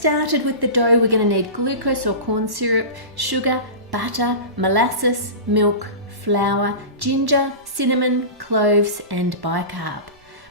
started with the dough, we're going to need glucose or corn syrup, sugar, butter, molasses, milk, flour, ginger, cinnamon, cloves and bicarb.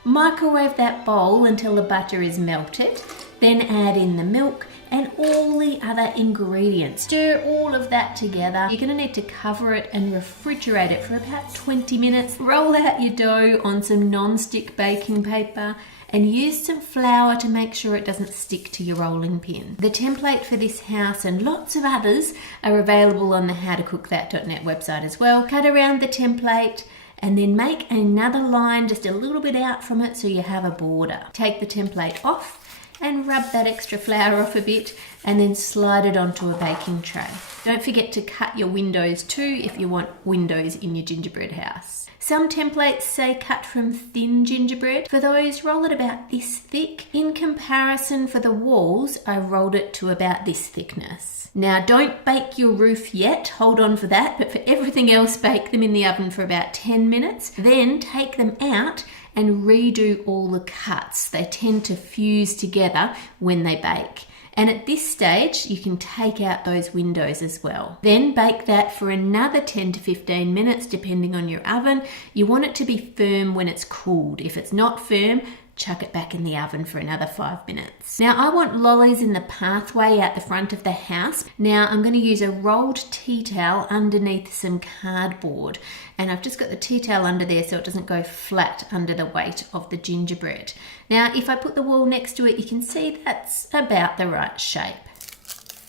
Microwave that bowl until the butter is melted, then add in the milk and all the other ingredients. Stir all of that together. You're going to need to cover it and refrigerate it for about 20 minutes. Roll out your dough on some non-stick baking paper and use some flour to make sure it doesn't stick to your rolling pin. The template for this house and lots of others are available on the howtocookthat.net website as well. Cut around the template and then make another line just a little bit out from it so you have a border. Take the template off and rub that extra flour off a bit and then slide it onto a baking tray. Don't forget to cut your windows too if you want windows in your gingerbread house. Some templates say cut from thin gingerbread. For those, roll it about this thick. In comparison, for the walls, I rolled it to about this thickness. Now don't bake your roof yet, hold on for that, but for everything else, bake them in the oven for about 10 minutes. Then take them out and redo all the cuts. They tend to fuse together when they bake. And at this stage, you can take out those windows as well. Then bake that for another 10 to 15 minutes, depending on your oven. You want it to be firm when it's cooled. If it's not firm, chuck it back in the oven for another 5 minutes. Now I want lollies in the pathway out the front of the house. Now I'm going to use a rolled tea towel underneath some cardboard. And I've just got the tea towel under there so it doesn't go flat under the weight of the gingerbread. Now if I put the wall next to it, you can see that's about the right shape.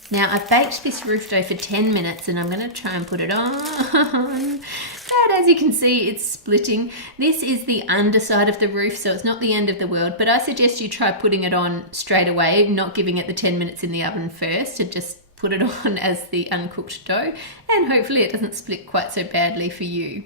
Now I've baked this roof dough for 10 minutes and I'm going to try and put it on. And as you can see, it's splitting. This is the underside of the roof, so it's not the end of the world, but I suggest you try putting it on straight away, not giving it the 10 minutes in the oven first, and just put it on as the uncooked dough, and hopefully it doesn't split quite so badly for you.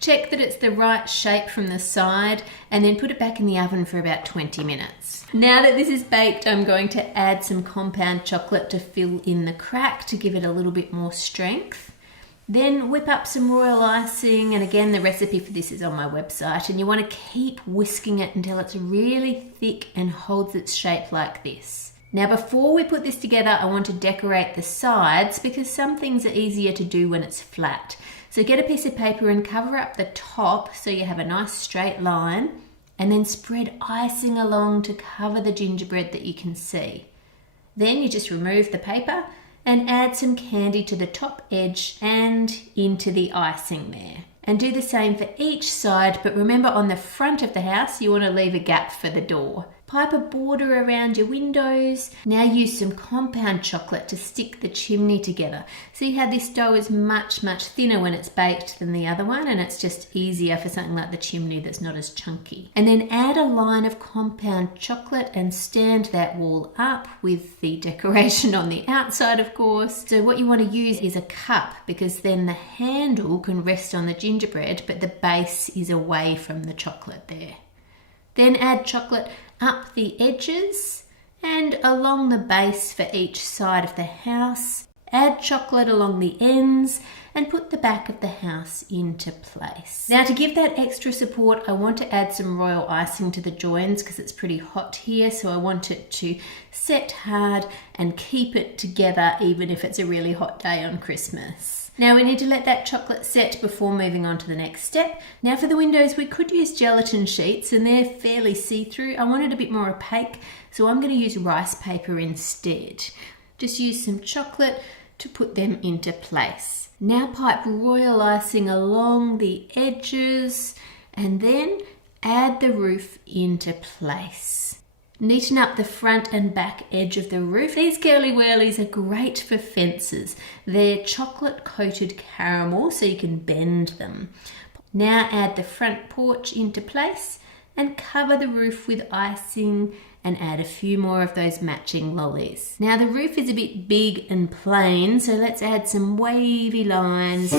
Check that it's the right shape from the side and then put it back in the oven for about 20 minutes. Now that this is baked, I'm going to add some compound chocolate to fill in the crack to give it a little bit more strength. Then whip up some royal icing, and again the recipe for this is on my website, and you want to keep whisking it until it's really thick and holds its shape like this. Now before we put this together, I want to decorate the sides because some things are easier to do when it's flat. So get a piece of paper and cover up the top so you have a nice straight line, and then spread icing along to cover the gingerbread that you can see. Then you just remove the paper and add some candy to the top edge and into the icing there. And do the same for each side, but remember on the front of the house, you want to leave a gap for the door. Pipe a border around your windows. Now use some compound chocolate to stick the chimney together. See how this dough is much, much thinner when it's baked than the other one, and it's just easier for something like the chimney that's not as chunky. And then add a line of compound chocolate and stand that wall up with the decoration on the outside, of course. So what you want to use is a cup, because then the handle can rest on the gingerbread, but the base is away from the chocolate there. Then add chocolate up the edges and along the base for each side of the house. Add chocolate along the ends and put the back of the house into place. Now to give that extra support, I want to add some royal icing to the joins because it's pretty hot here, so I want it to set hard and keep it together even if it's a really hot day on Christmas. Now we need to let that chocolate set before moving on to the next step. Now for the windows, we could use gelatin sheets and they're fairly see-through. I want it a bit more opaque, so I'm going to use rice paper instead. Just use some chocolate to put them into place. Now pipe royal icing along the edges and then add the roof into place. Neaten up the front and back edge of the roof. These curly whirlies are great for fences. They're chocolate coated caramel so you can bend them. Now add the front porch into place and cover the roof with icing and add a few more of those matching lollies. Now the roof is a bit big and plain, so let's add some wavy lines.